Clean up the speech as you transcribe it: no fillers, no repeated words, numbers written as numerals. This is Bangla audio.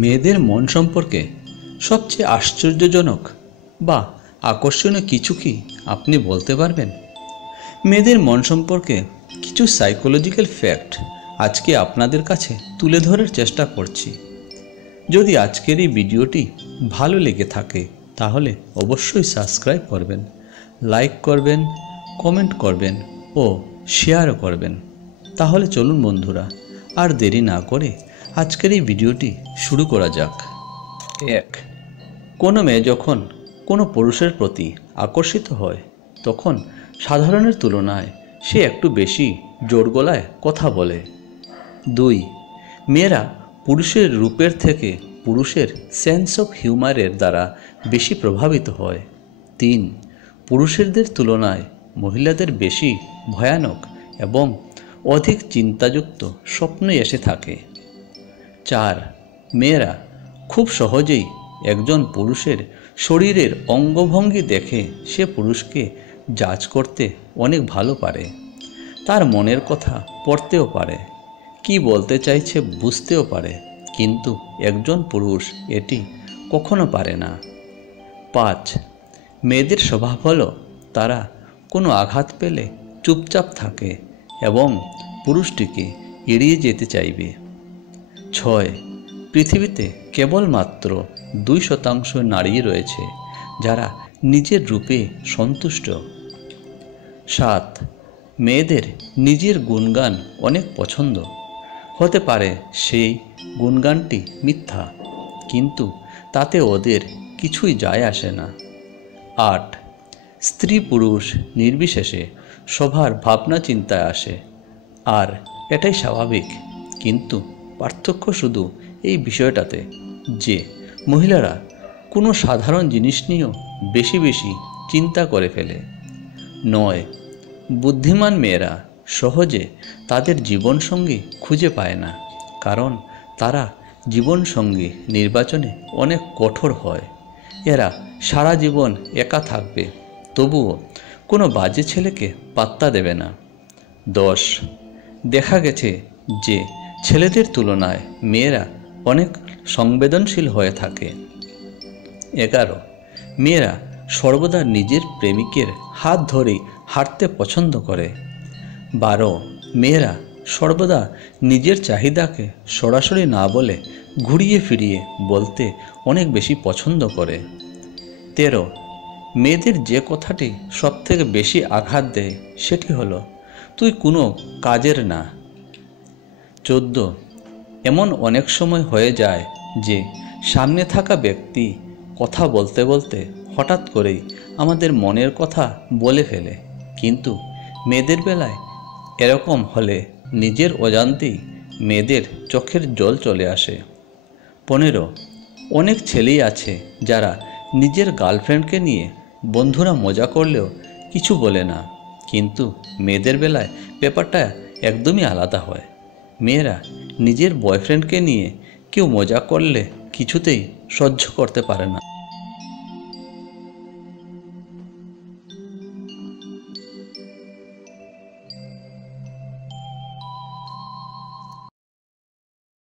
মেয়েদের মন সম্পর্কে সবচেয়ে আশ্চর্যজনক বা আকর্ষণীয় কিছু কি আপনি বলতে পারবেন? মেয়েদের মন সম্পর্কে কিছু সাইকোলজিক্যাল ফ্যাক্ট আজকে আপনাদের কাছে তুলে ধরার চেষ্টা করছি। যদি আজকের এই ভিডিওটি ভালো লেগে থাকে তাহলে অবশ্যই সাবস্ক্রাইব করবেন, লাইক করবেন, কমেন্ট করবেন ও শেয়ারও করবেন। তাহলে চলুন বন্ধুরা, আর দেরি না করে আজকের এই ভিডিওটি শুরু করা যাক। 1. কোনো মেয়ে যখন কোনো পুরুষের প্রতি আকর্ষিত হয় তখন সাধারণের তুলনায় সে একটু বেশি জোর গলায় কথা বলে। 2. মেয়েরা পুরুষের রূপের থেকে পুরুষের সেন্স অফ হিউমারের দ্বারা বেশি প্রভাবিত হয়। 3. পুরুষদের তুলনায় মহিলাদের বেশি ভয়ানক এবং অধিক চিন্তাযুক্ত স্বপ্নই এসে থাকে। 4. মেয়েরা খুব সহজেই একজন পুরুষের শরীরের অঙ্গভঙ্গি দেখে সে পুরুষকে জাজ করতে অনেক ভালো পারে, তার মনের কথা পড়তেও পারে, কি বলতে চাইছে বুঝতেও পারে, কিন্তু একজন পুরুষ এটি কখনো পারে না। 5. মেয়েদের স্বভাব হলো তারা কোনো আঘাত পেলে চুপচাপ থাকে এবং পুরুষটিকে এড়িয়ে যেতে চাইবে। 6. পৃথিবীতে কেবলমাত্র 2% নারী রয়েছে যারা নিজের রূপে সন্তুষ্ট। 7. মেয়েদের নিজের গুণগান অনেক পছন্দ। হতে পারে সেই গুণগানটি মিথ্যা, কিন্তু তাতে ওদের কিছুই যায় আসে না। 8. স্ত্রী পুরুষ নির্বিশেষে সবার ভাবনা চিন্তায় আসে, আর এটাই স্বাভাবিক, কিন্তু পার্থক্য শুধু এই বিষয়টাতে যে মহিলারা কোনো সাধারণ জিনিস নিয়েও বেশি বেশি চিন্তা করে ফেলে। 9. বুদ্ধিমান মেয়েরা সহজে তাদের জীবনসঙ্গী খুঁজে পায় না, কারণ তারা জীবনসঙ্গী নির্বাচনে অনেক কঠোর হয়। এরা সারা জীবন একা থাকবে, তবুও কোনো বাজে ছেলেকে পাত্তা দেবে না। 10. দেখা গেছে যে ছেলেদের তুলনায় মেয়েরা অনেক সংবেদনশীল হয়ে থাকে। 11. মেয়েরা সর্বদা নিজের প্রেমিকের হাত ধরেই হাঁটতে পছন্দ করে। 12. মেয়েরা সর্বদা নিজের চাহিদাকে সরাসরি না বলে ঘুরিয়ে ফিরিয়ে বলতে অনেক বেশি পছন্দ করে। 13. মেয়েদের যে কথাটি সবথেকে বেশি আঘাত দেয় সেটি হলো, তুই কোনো কাজের না। 14. এমন অনেক সময় হয়ে যায় যে সামনে থাকা ব্যক্তি কথা বলতে বলতে হঠাৎ করেই আমাদের মনের কথা বলে ফেলে, কিন্তু মেয়েদের বেলায় এরকম হলে নিজের অজান্তেই মেয়েদের চোখের জল চলে আসে। 15. অনেক ছেলেই আছে যারা নিজের গার্লফ্রেন্ডকে নিয়ে বন্ধুরা মজা করলেও কিছু বলে না, কিন্তু মেয়েদের বেলায় ব্যাপারটা একদমই আলাদা হয়। মেয়েরা নিজের বয়ফ্রেন্ডকে নিয়ে কেউ মজা করলে কিছুতেই সহ্য করতে পারে না।